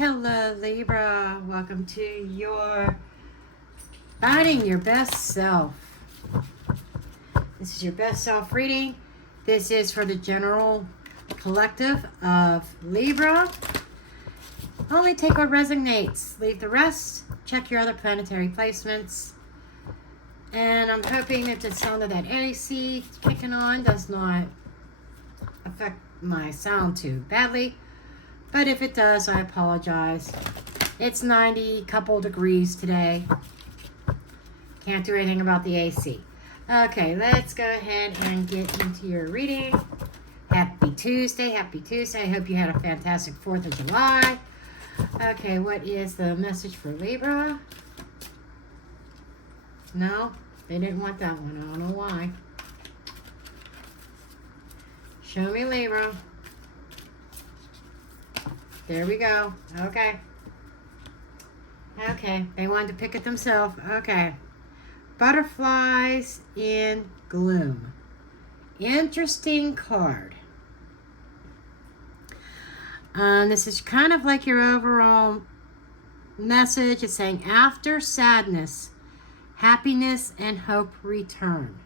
Hello Libra, welcome to your Finding Your Best Self. This is your best self reading. This is for the general collective of Libra. Only take what resonates, leave the rest, check your other planetary placements. And I'm hoping that the sound of that AC kicking on does not affect my sound too badly. But if it does, I apologize. It's 90 couple degrees today. Can't do anything about the AC. Okay, let's go ahead and get into your reading. Happy Tuesday. Happy Tuesday. I hope you had a fantastic 4th of July. Okay, what is the message for Libra? No, they didn't want that one. I don't know why. Show me Libra. There we go. Okay. Okay. They wanted to pick it themselves. Okay. Butterflies in Gloom. Interesting card. This is kind of like your overall message. It's saying after sadness, happiness and hope return.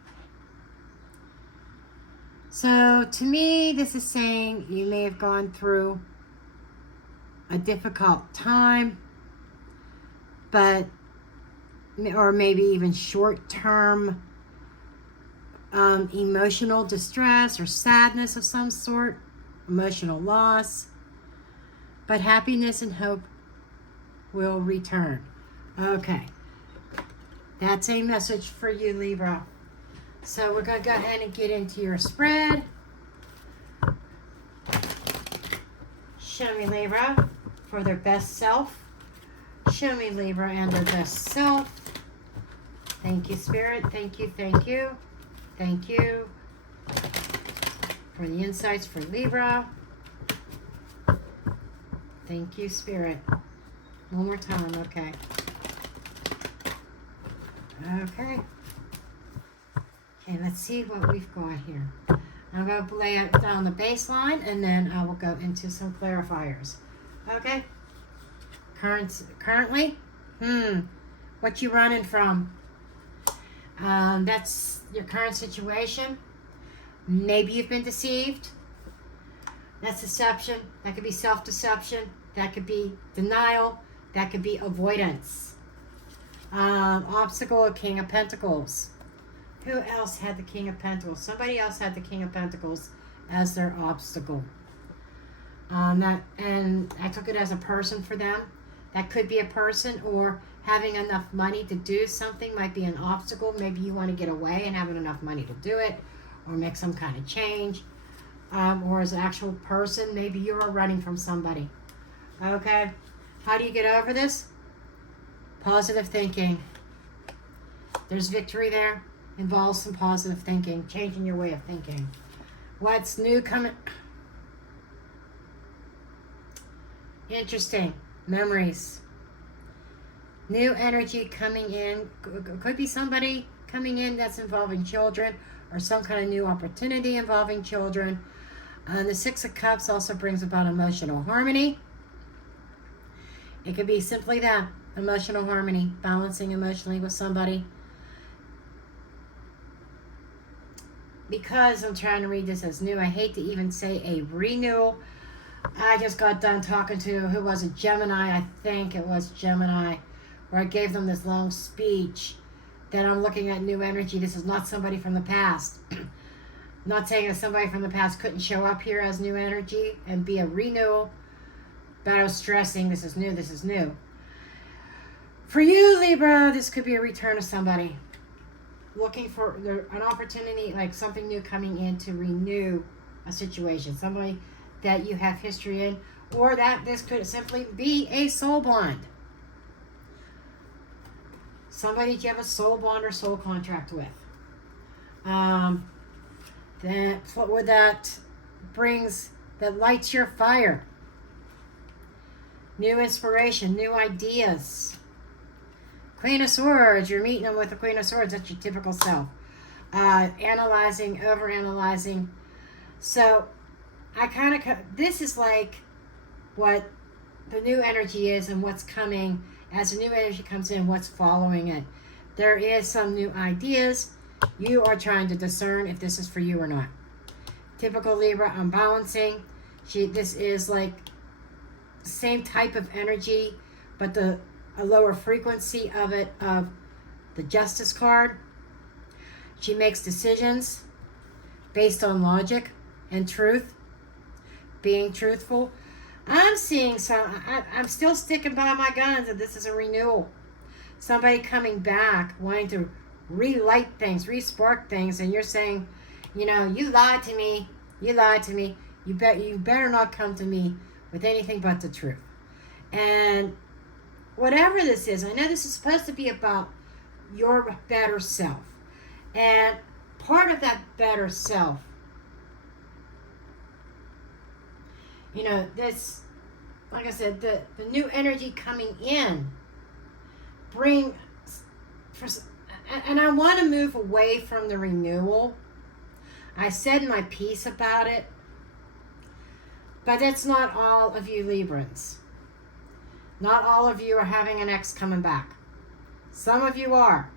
So to me, this is saying you may have gone through a difficult time, but or maybe even short-term emotional distress or sadness of some sort, emotional loss, but happiness and hope will return. Okay, that's a message for you, Libra. So we're going to go ahead and get into your spread. Show me Libra for their best self. Show me Libra and their best self. Thank you, Spirit. Thank you, thank you. Thank you for the insights for Libra. Thank you, Spirit. One more time, okay. Okay. Okay, let's see what we've got here. I'm going to lay down the baseline, and then I will go into some clarifiers. Okay? Currently? What you running from? That's your current situation. Maybe you've been deceived. That's deception. That could be self-deception. That could be denial. That could be avoidance. Obstacle, King of Pentacles. Who else had the King of Pentacles? Somebody else had the King of Pentacles as their obstacle. And I took it as a person for them. That could be a person, or having enough money to do something might be an obstacle. Maybe you want to get away and having enough money to do it, or make some kind of change. Or as an actual person, maybe you're running from somebody. Okay? How do you get over this? Positive thinking. There's victory there. Involves some positive thinking, changing your way of thinking. What's new coming? Interesting. Memories. New energy coming in. Could be somebody coming in that's involving children, or some kind of new opportunity involving children. The Six of Cups also brings about emotional harmony. It could be simply that, emotional harmony, balancing emotionally with somebody. Because I'm trying to read this as new, I hate to even say a renewal. I just got done talking to, who was it, Gemini? I think it was Gemini, where I gave them this long speech that I'm looking at new energy. This is not somebody from the past. Not saying that somebody from the past couldn't show up here as new energy and be a renewal, but I was stressing this is new, this is new. For you, Libra, this could be a return of somebody. Looking for an opportunity, like something new coming in to renew a situation. Somebody that you have history in, or that this could simply be a soul bond. Somebody you have a soul bond or soul contract with. That brings, that lights your fire. New inspiration, new ideas. Queen of Swords, you're meeting them with the Queen of Swords. That's your typical self. Analyzing, overanalyzing. So, I kind of, this is like what the new energy is and what's coming. As the new energy comes in, what's following it. There is some new ideas. You are trying to discern if this is for you or not. Typical Libra, I'm balancing. This is like same type of energy, but a lower frequency of it, of the Justice card. She makes decisions based on logic and truth, being truthful. I'm seeing I'm still sticking by my guns that this is a renewal. Somebody coming back, wanting to relight things, respark things, and you're saying, you know, you lied to me. You lied to me. You better not come to me with anything but the truth. And whatever this is, I know this is supposed to be about your better self. And part of that better self, you know, this, like I said, the new energy coming in, and I want to move away from the renewal. I said my piece about it, but that's not all of you Librans. Not all of you are having an ex coming back. Some of you are.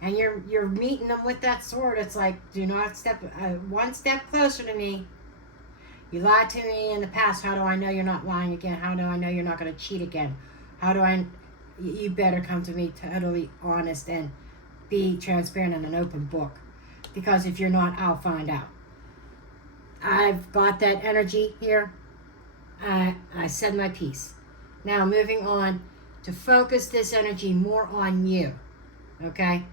And you're meeting them with that sword. It's like, do not step one step closer to me. You lied to me in the past. How do I know you're not lying again? How do I know you're not going to cheat again? You better come to me totally honest and be transparent and an open book. Because if you're not, I'll find out. I've got that energy here. I said my piece. Now moving on to focus this energy more on you. Okay?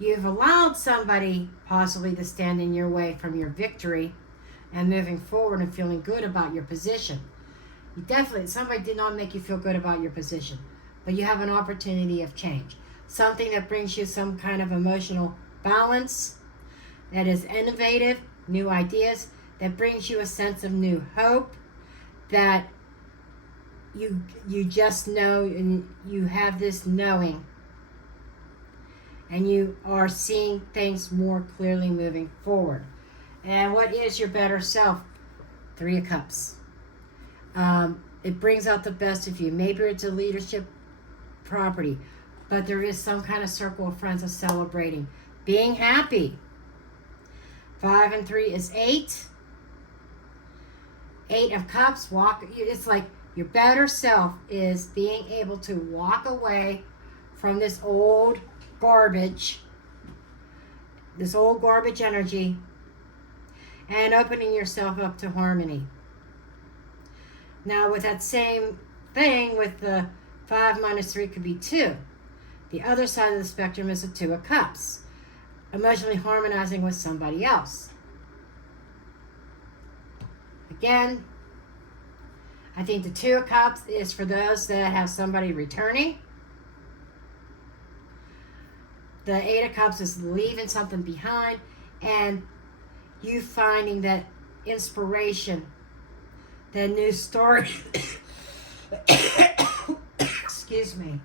You've allowed somebody possibly to stand in your way from your victory and moving forward and feeling good about your position. Somebody did not make you feel good about your position, but you have an opportunity of change. Something that brings you some kind of emotional balance, that is innovative, new ideas, that brings you a sense of new hope, that you just know, and you have this knowing, and you are seeing things more clearly moving forward. And what is your better self? 3 of Cups. It brings out the best of you. Maybe it's a leadership property, but there is some kind of circle of friends of celebrating, being happy. 5 and 3 is 8. 8 of Cups. It's like your better self is being able to walk away from this old garbage energy, and opening yourself up to harmony. Now with that same thing, with the 5 minus 3 could be 2. The other side of the spectrum is the 2 of Cups. Emotionally harmonizing with somebody else. Again, I think the 2 of Cups is for those that have somebody returning. The 8 of Cups is leaving something behind and you finding that inspiration, that new story. Excuse me.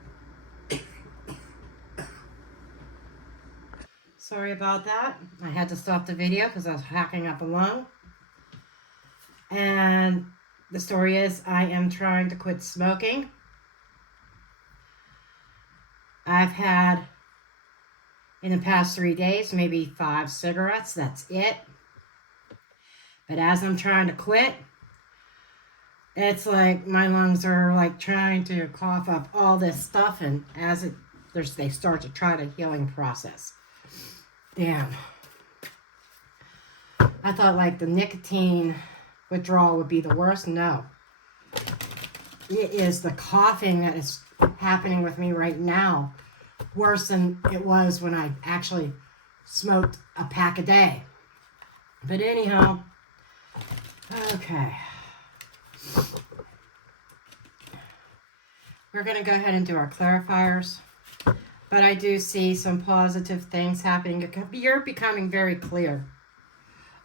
Sorry about that. I had to stop the video because I was hacking up a lung. And the story is, I am trying to quit smoking. I've had, in the past 3 days, maybe 5 cigarettes. That's it. But as I'm trying to quit, it's like my lungs are like trying to cough up all this stuff, and as they start to try the healing process. Damn. I thought like the nicotine withdrawal would be the worst. No. It is the coughing that is happening with me right now. Worse than it was when I actually smoked a pack a day. But anyhow, okay. We're going to go ahead and do our clarifiers. But I do see some positive things happening. You're becoming very clear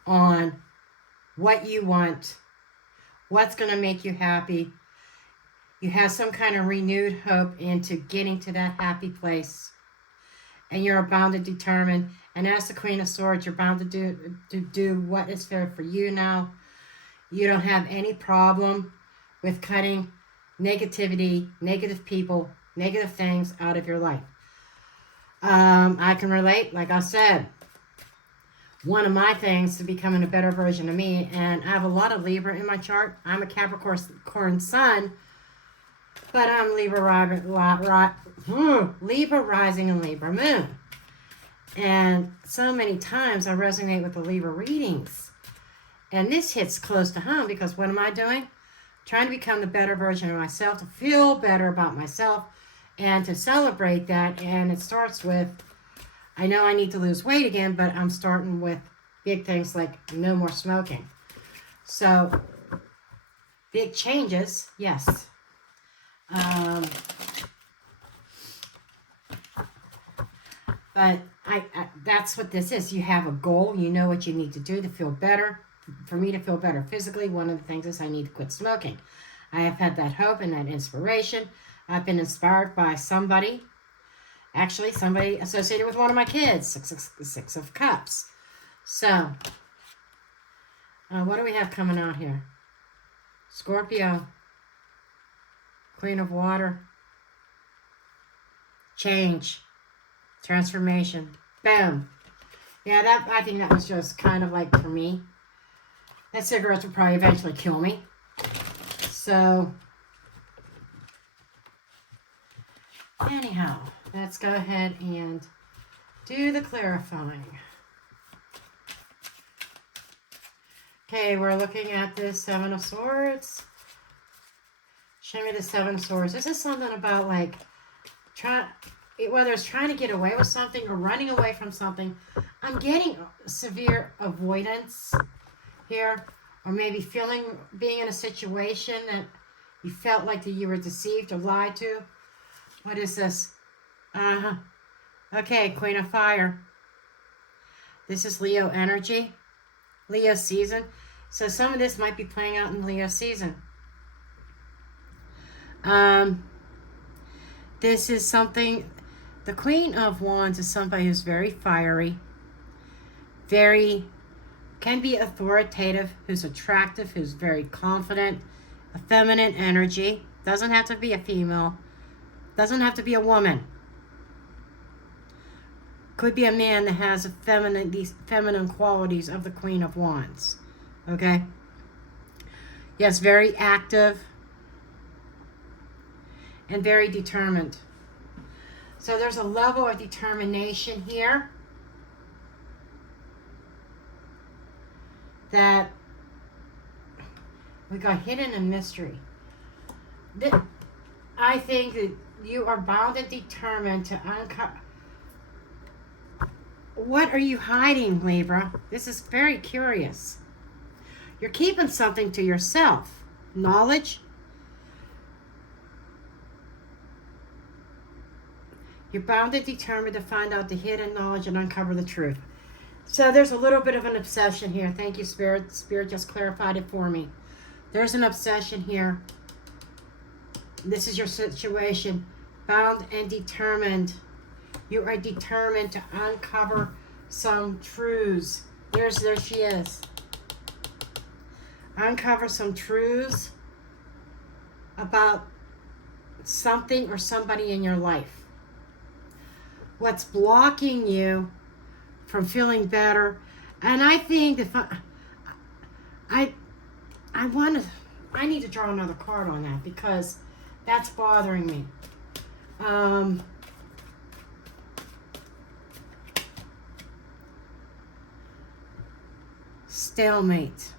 on what you want, what's going to make you happy. You have some kind of renewed hope into getting to that happy place. And you're bound to determine. And as the Queen of Swords, you're bound to do what is fair for you now. You don't have any problem with cutting negativity, negative people, negative things out of your life. I can relate, like I said, one of my things to becoming a better version of me, and I have a lot of Libra in my chart. I'm a Capricorn sun, but I'm Libra rising and Libra moon. And so many times I resonate with the Libra readings. And this hits close to home because what am I doing? Trying to become the better version of myself, to feel better about myself, and to celebrate that. And it starts with, I know I need to lose weight again, but I'm starting with big things like no more smoking. So, big changes, yes. But that's what this is. You have a goal. You know what you need to do to feel better. For me to feel better physically, one of the things is I need to quit smoking. I have had that hope and that inspiration. I've been inspired by somebody, actually somebody associated with one of my kids, Six of Cups. So, what do we have coming out here? Scorpio, Queen of Water, change, transformation, boom. Yeah, I think that was just kind of like for me. That cigarettes will probably eventually kill me. So, anyhow, let's go ahead and do the clarifying. Okay, we're looking at this Seven of Swords. Show me the Seven of Swords. This is something about like, whether it's trying to get away with something or running away from something. I'm getting severe avoidance here, or maybe being in a situation that you felt like that you were deceived or lied to. What is this? Okay, Queen of Fire. This is Leo energy, Leo season. So some of this might be playing out in Leo season. This is something, the Queen of Wands is somebody who's very fiery, can be authoritative, who's attractive, who's very confident, a feminine energy. Doesn't have to be a female. Doesn't have to be a woman. Could be a man that has these feminine qualities of the Queen of Wands. Okay? Yes, very active and very determined. So there's a level of determination here that we got hidden in mystery. I think that you are bound and determined to uncover. What are you hiding, Libra? This is very curious. You're keeping something to yourself. Knowledge. You're bound and determined to find out the hidden knowledge and uncover the truth. So there's a little bit of an obsession here. Thank you, Spirit. Spirit just clarified it for me. There's an obsession here. This is your situation. Bound and determined. You are determined to uncover some truths. There she is. Uncover some truths about something or somebody in your life. What's blocking you from feeling better? And I think if I need to draw another card on that because that's bothering me. Stalemate.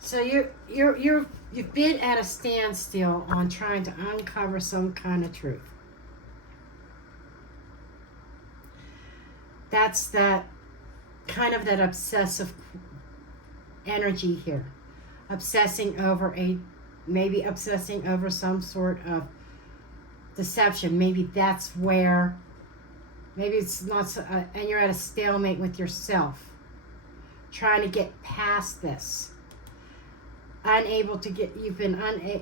So you've been at a standstill on trying to uncover some kind of truth. That's that kind of that obsessive energy here. Obsessing over some sort of deception. Maybe that's where, maybe it's not, and you're at a stalemate with yourself. Trying to get past this. You've been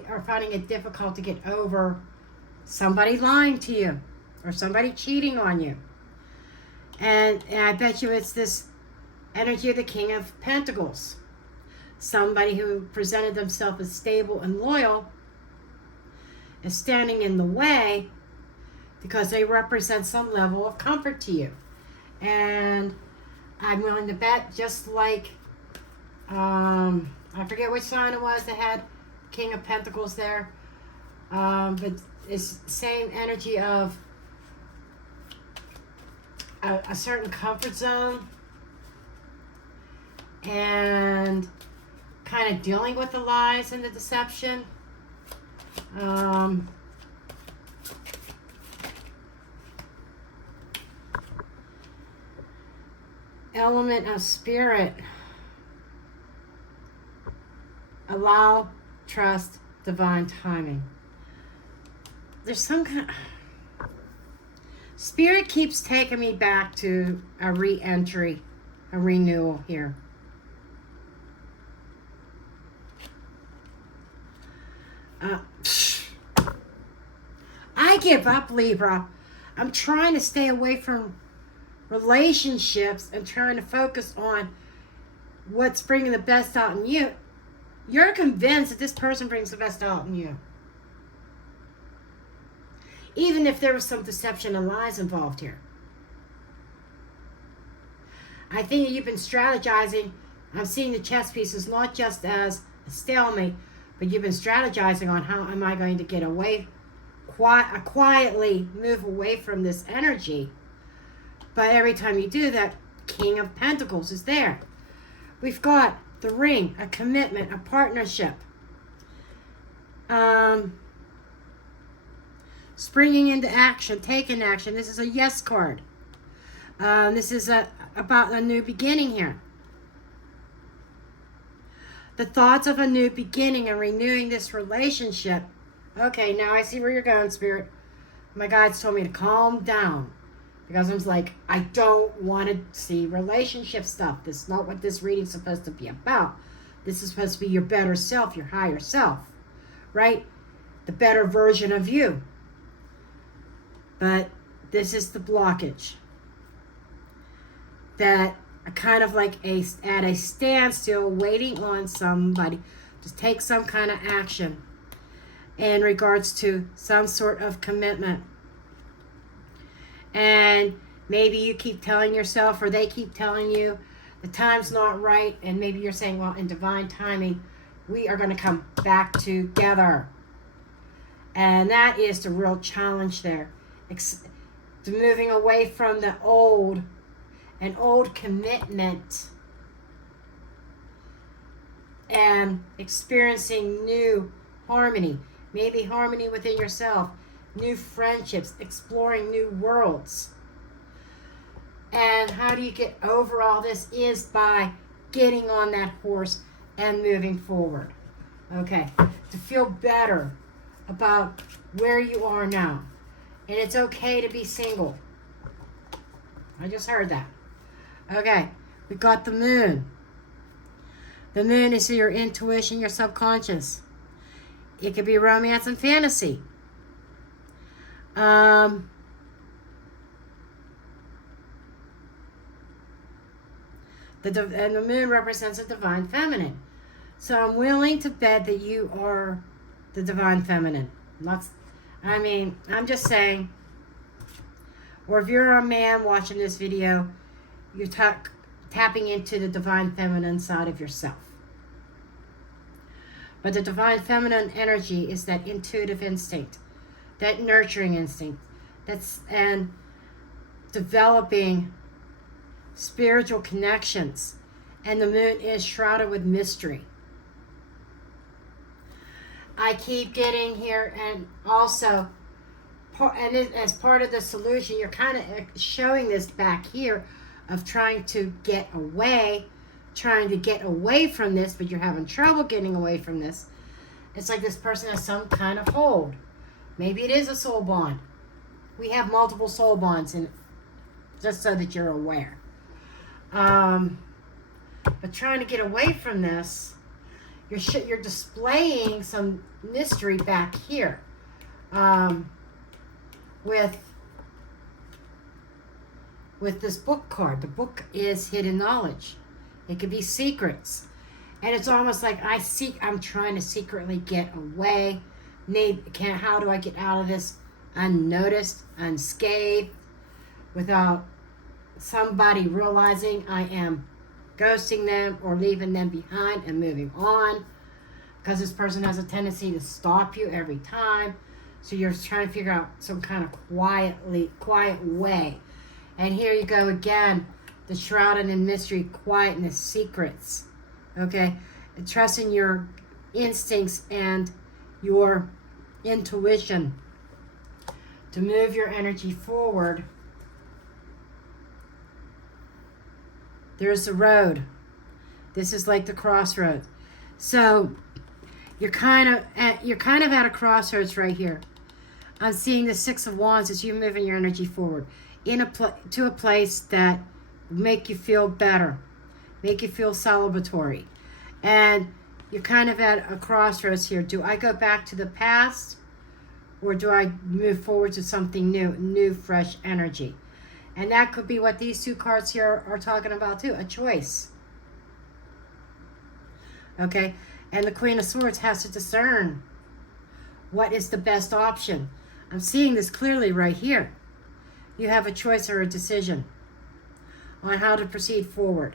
or finding it difficult to get over somebody lying to you or somebody cheating on you. And I bet you it's this energy of the King of Pentacles. somebody who presented themselves as stable and loyal is standing in the way because they represent some level of comfort to you. And I'm willing to bet, just like, I forget which sign it was that had King of Pentacles there, but it's same energy of a certain comfort zone and kind of dealing with the lies and the deception. Element of spirit. Allow, trust, divine timing. There's some kind of... Spirit keeps taking me back to a re-entry, a renewal here. I give up, Libra. I'm trying to stay away from relationships and trying to focus on what's bringing the best out in you. You're convinced that this person brings the best out in you. Even if there was some deception and lies involved here. I think you've been strategizing. I'm seeing the chess pieces not just as a stalemate, but you've been strategizing on how am I going to get away, quietly move away from this energy. But every time you do that, King of Pentacles is there. We've got the ring, a commitment, a partnership. Springing into action, taking action. This is a yes card. This is about a new beginning here. The thoughts of a new beginning and renewing this relationship. Okay, now I see where you're going, Spirit. My guides told me to calm down. Because I was like, I don't want to see relationship stuff. This is not what this reading's supposed to be about. This is supposed to be your better self, your higher self. Right? The better version of you. But this is the blockage. That kind of like at a standstill, waiting on somebody to take some kind of action in regards to some sort of commitment. And maybe you keep telling yourself, or they keep telling you, the time's not right. And maybe you're saying, well, in divine timing, we are going to come back together. And that is the real challenge there. Moving away from the old, an old commitment, and experiencing new harmony. Maybe harmony within yourself. New friendships, exploring new worlds. And how do you get over all this is by getting on that horse and moving forward. Okay, to feel better about where you are now. And it's okay to be single. I just heard that. Okay, we got the moon. The moon is your intuition, your subconscious. It could be romance and fantasy. And the moon represents a divine feminine. So I'm willing to bet that you are the divine feminine. I'm just saying, or if you're a man watching this video, you're tapping into the divine feminine side of yourself. But the divine feminine energy is that intuitive instinct, that nurturing instinct, and developing spiritual connections. And the moon is shrouded with mystery. I keep getting here, and also, as part of the solution, you're kind of showing this back here of trying to get away from this, but you're having trouble getting away from this. It's like this person has some kind of hold. Maybe it is a soul bond. We have multiple soul bonds, and just so that you're aware. But trying to get away from this, you're displaying some mystery back here. With this book card. The book is hidden knowledge. It could be secrets. And it's almost like I'm trying to secretly get away. How do I get out of this unnoticed, unscathed, without somebody realizing I am ghosting them or leaving them behind and moving on? Because this person has a tendency to stop you every time. So you're trying to figure out some kind of quiet way. And here you go again, the shrouded in mystery, quietness, secrets. Okay? And trusting your instincts and your intuition to move your energy forward. There's the road. This is like the crossroads. So you're kind of at a crossroads right here. I'm seeing the Six of Wands as you moving your energy forward to a place that make you feel better, make you feel celebratory. And you're kind of at a crossroads here. Do I go back to the past, or do I move forward to something new, fresh energy? And that could be what these two cards here are talking about too, a choice. Okay? And the Queen of Swords has to discern what is the best option. I'm seeing this clearly right here. You have a choice or a decision on how to proceed forward.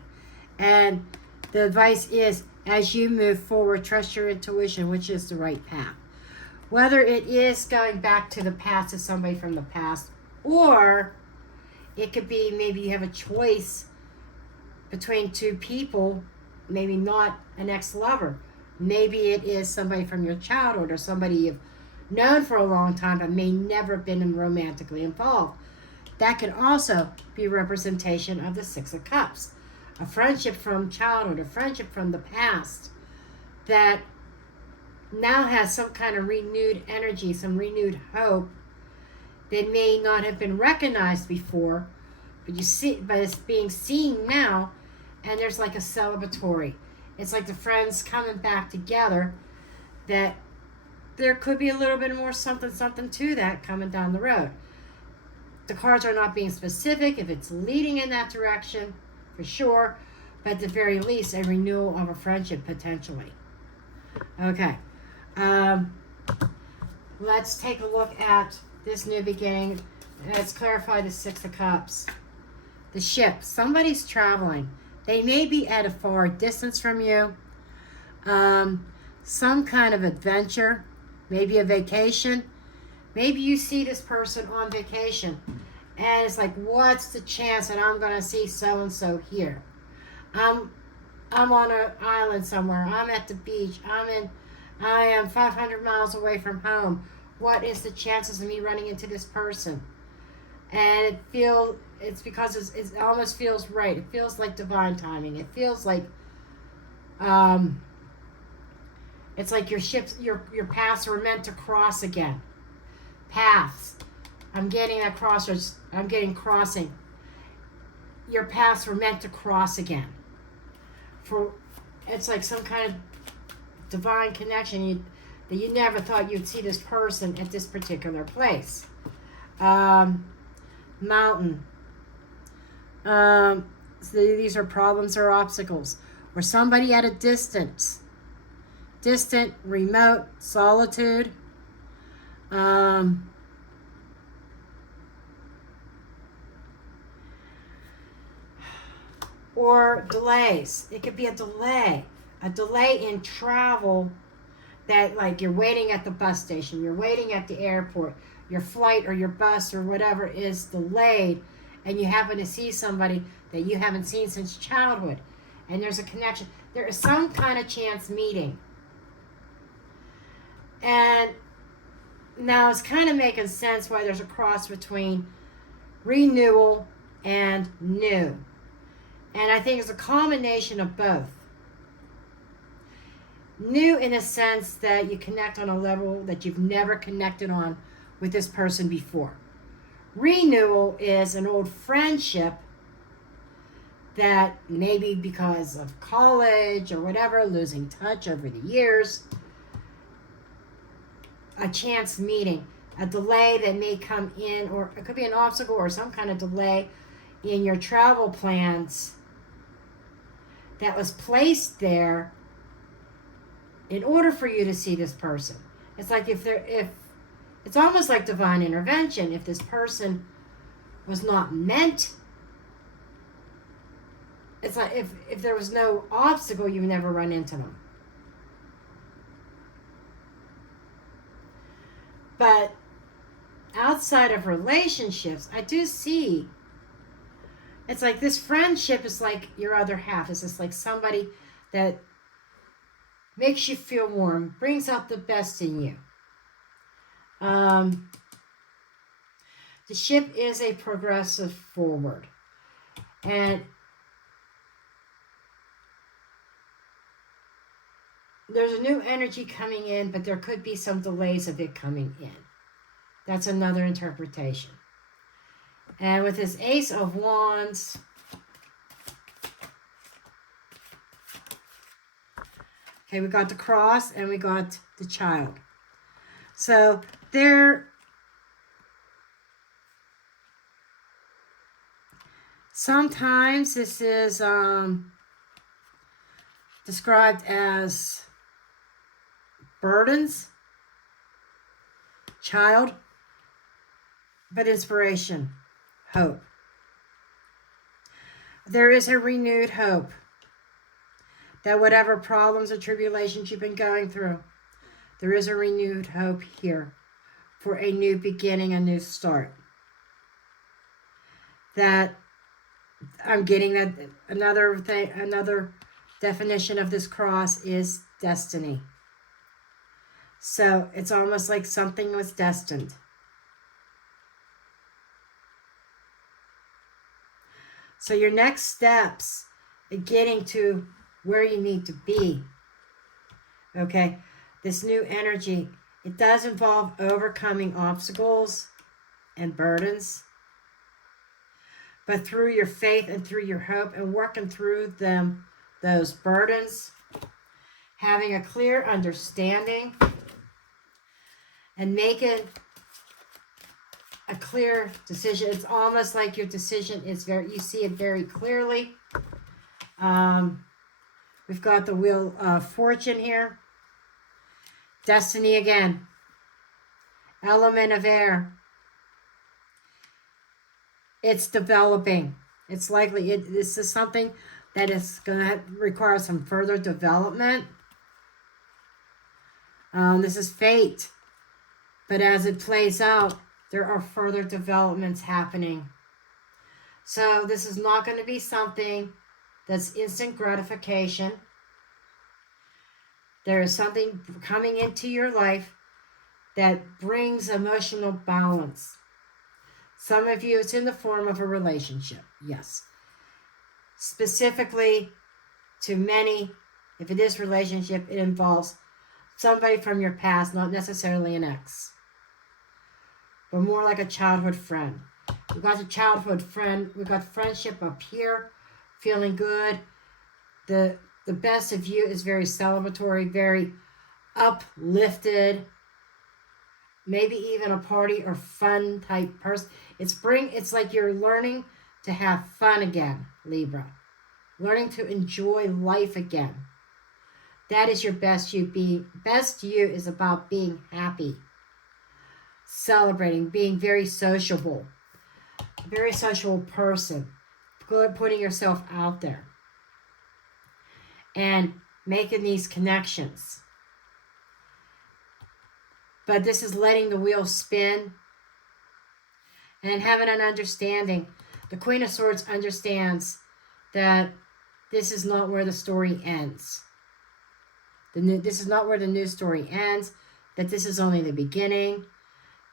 And the advice is, as you move forward, trust your intuition, which is the right path. Whether it is going back to the past, to somebody from the past, or it could be maybe you have a choice between two people, maybe not an ex-lover. Maybe it is somebody from your childhood or somebody you've known for a long time but may never have been romantically involved. That could also be representation of the Six of Cups. A friendship from childhood, a friendship from the past that now has some kind of renewed energy, some renewed hope that may not have been recognized before, but it's being seen now, and there's like a celebratory. It's like the friends coming back together, that there could be a little bit more something to that coming down the road. The cards are not being specific if it's leading in that direction, for sure, but at the very least, a renewal of a friendship potentially. Okay. Let's take a look at this new beginning. Let's clarify the Six of Cups. The ship. Somebody's traveling. They may be at a far distance from you. Some kind of adventure. Maybe a vacation. Maybe you see this person on vacation. And it's like, what's the chance that I'm going to see so-and-so here? I'm on an island somewhere. I'm at the beach. I am 500 miles away from home. What is the chances of me running into this person? And it's because it almost feels right. It feels like divine timing. It feels like it's like your paths were meant to cross again. Paths. I'm getting that crossroads. I'm getting crossing. Your paths were meant to cross again. It's like some kind of divine connection that you never thought you'd see this person at this particular place. Mountain. So these are problems or obstacles. Or somebody at a distance. Distant, remote, solitude. Or delays. It could be a delay in travel, that like you're waiting at the bus station, you're waiting at the airport, your flight or your bus or whatever is delayed, and you happen to see somebody that you haven't seen since childhood, and there's a connection. There is some kind of chance meeting. And now it's kind of making sense why there's a cross between renewal and new. And I think it's a combination of both. New in a sense that you connect on a level that you've never connected on with this person before. Renewal is an old friendship that maybe because of college or whatever, losing touch over the years, a chance meeting, a delay that may come in, or it could be an obstacle or some kind of delay in your travel plans that was placed there in order for you to see this person. It's like if it's almost like divine intervention. If this person was not meant, it's like if there was no obstacle, you never run into them. But outside of relationships, I do see, it's like this friendship is like your other half. It's just like somebody that makes you feel warm, brings out the best in you. The ship is a progressive forward. And there's a new energy coming in, but there could be some delays of it coming in. That's another interpretation. And with this Ace of Wands, okay, we got the cross and we got the child. So there, sometimes this is described as burdens, child, but inspiration, hope. There is a renewed hope that whatever problems or tribulations you've been going through, there is a renewed hope here for a new beginning, a new start. That I'm getting that another definition of this cross is destiny. So it's almost like something was destined. So your next steps in getting to where you need to be, okay, this new energy, it does involve overcoming obstacles and burdens. But through your faith and through your hope and working through them, those burdens, having a clear understanding and making a clear decision. It's almost like your decision is you see it very clearly. We've got the Wheel of Fortune here. Destiny again. Element of air. It's developing. It's likely this is something that is going to require some further development. This is fate. But as it plays out, there are further developments happening. So this is not going to be something that's instant gratification. There is something coming into your life that brings emotional balance. Some of you, it's in the form of a relationship, yes. Specifically, to many, if it is relationship, it involves somebody from your past, not necessarily an ex, but more like a childhood friend. We've got a childhood friend. We've got friendship up here, feeling good. The best of you is very celebratory, very uplifted. Maybe even a party or fun type person. It's like you're learning to have fun again, Libra. Learning to enjoy life again. That is your best you. Best you is about being happy, celebrating, being very sociable. Very sociable person. Good, putting yourself out there. And making these connections. But this is letting the wheel spin and having an understanding. The Queen of Swords understands that this is not where the story ends. This is not where the new story ends, that this is only the beginning.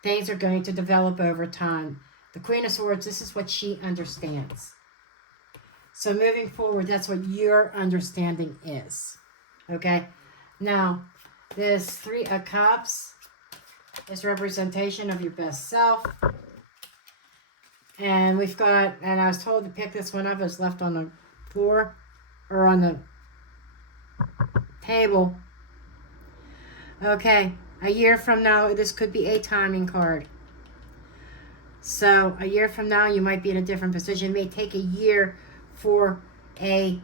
Things are going to develop over time. The Queen of Swords, this is what she understands. So moving forward, that's what your understanding is. Okay? Now, this Three of Cups is representation of your best self. And we've got, and I was told to pick this one up. It was left on the floor or on the table. Okay, a year from now, this could be a timing card. So a year from now, you might be in a different position. It may take a year for a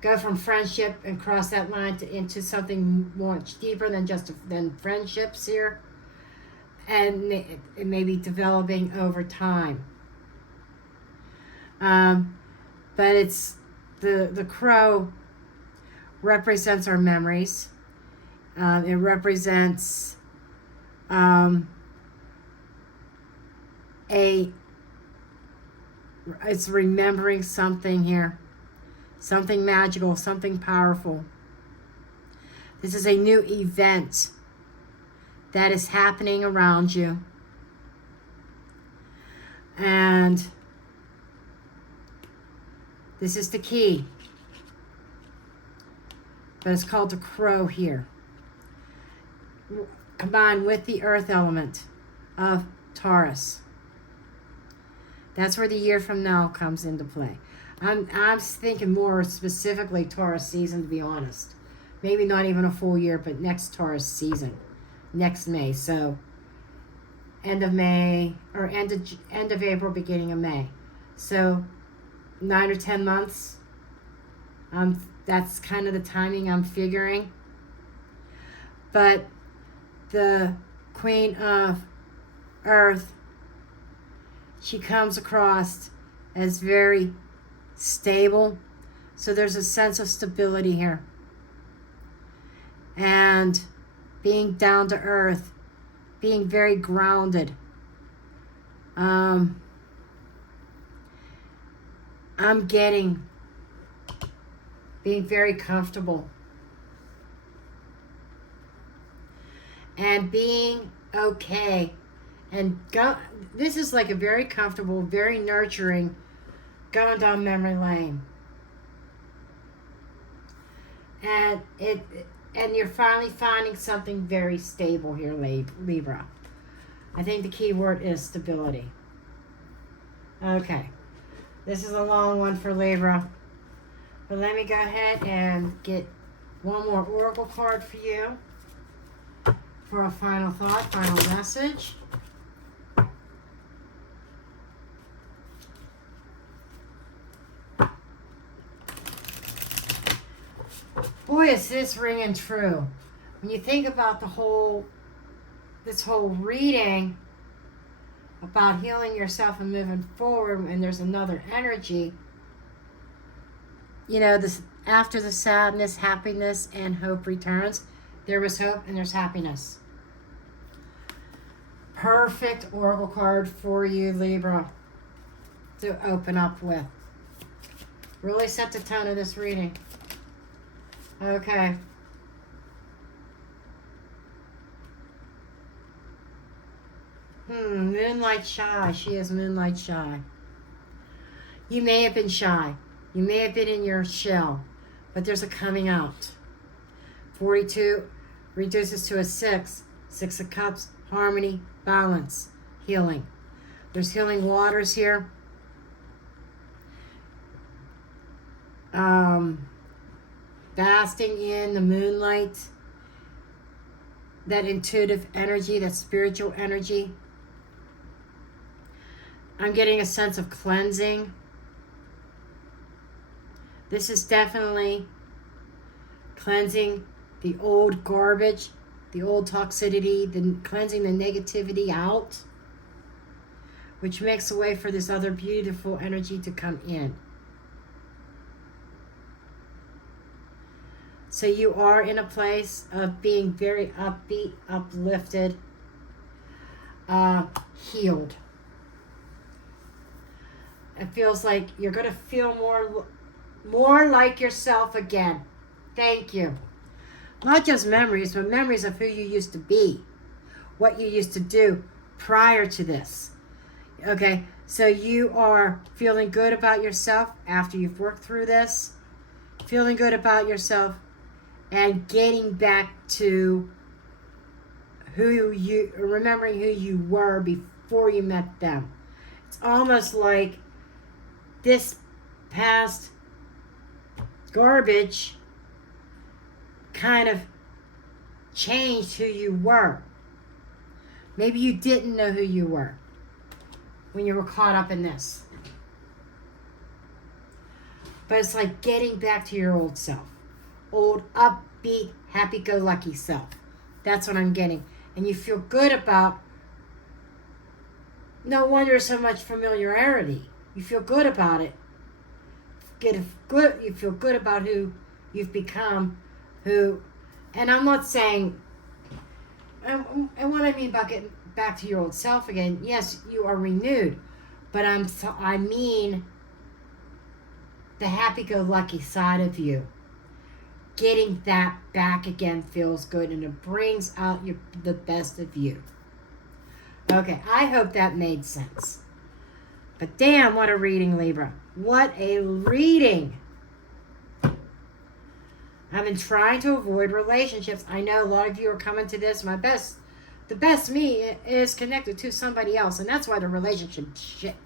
go from friendship and cross that line into something much deeper than just than friendships here, and it may be developing over time. But it's the crow represents our memories. It represents it's remembering something here, something magical, something powerful. This is a new event that is happening around you, and this is the key, but it's called the crow here, combined with the earth element of Taurus. That's where the year from now comes into play. I'm thinking more specifically Taurus season, to be honest. Maybe not even a full year, but next Taurus season, next May. So end of May, or end of April, beginning of May. So 9 or 10 months. That's kind of the timing I'm figuring. But the Queen of Earth, she comes across as very stable. So there's a sense of stability here. And being down to earth, being very grounded. I'm getting being very comfortable and being okay, and this is like a very comfortable, very nurturing, going down memory lane, and you're finally finding something very stable here, Libra. I think the key word is stability. Okay. This is a long one for Libra. But let me go ahead and get one more oracle card for you for a final thought, final message. Boy, is this ringing true. When you think about this whole reading about healing yourself and moving forward, and there's another energy, this after the sadness, happiness and hope returns. There was hope and there's happiness. Perfect oracle card for you, Libra, to open up with. Really set the tone of this reading. Okay. Moonlight shy. She is moonlight shy. You may have been shy. You may have been in your shell, but there's a coming out. 42 reduces to a 6. 6 of Cups, harmony, balance, healing. There's healing waters here. Basking in the moonlight, that intuitive energy, that spiritual energy. I'm getting a sense of cleansing. This is definitely cleansing the old garbage, the old toxicity, cleansing the negativity out, which makes a way for this other beautiful energy to come in. So you are in a place of being very upbeat, uplifted, healed. It feels like you're going to feel more like yourself again. Thank you. Not just memories, but memories of who you used to be, what you used to do prior to this. Okay, so you are feeling good about yourself after you've worked through this, feeling good about yourself, and getting back to remembering who you were before you met them. It's almost like this past garbage kind of changed who you were. Maybe you didn't know who you were when you were caught up in this. But it's like getting back to your old self. Old, upbeat, happy-go-lucky self. That's what I'm getting. And you feel good about, no wonder so much familiarity. You feel good about it. You feel good about who you've become, and I'm not saying, and what I mean by getting back to your old self again, yes, you are renewed, but I mean the happy-go-lucky side of you. Getting that back again feels good, and it brings out the best of you. Okay, I hope that made sense. But damn, what a reading, Libra. What a reading. I've been trying to avoid relationships. I know a lot of you are coming to this. The best me is connected to somebody else, and that's why the relationship shit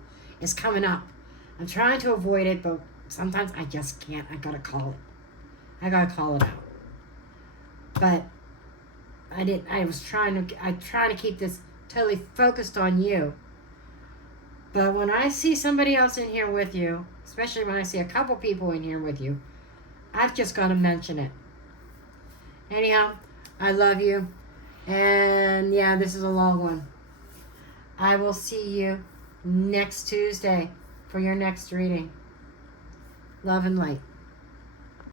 is coming up. I'm trying to avoid it, but sometimes I just can't. I gotta call it out. But I'm trying to keep this totally focused on you. But when I see somebody else in here with you, especially when I see a couple people in here with you, I've just got to mention it. Anyhow, I love you. And yeah, this is a long one. I will see you next Tuesday for your next reading. Love and light.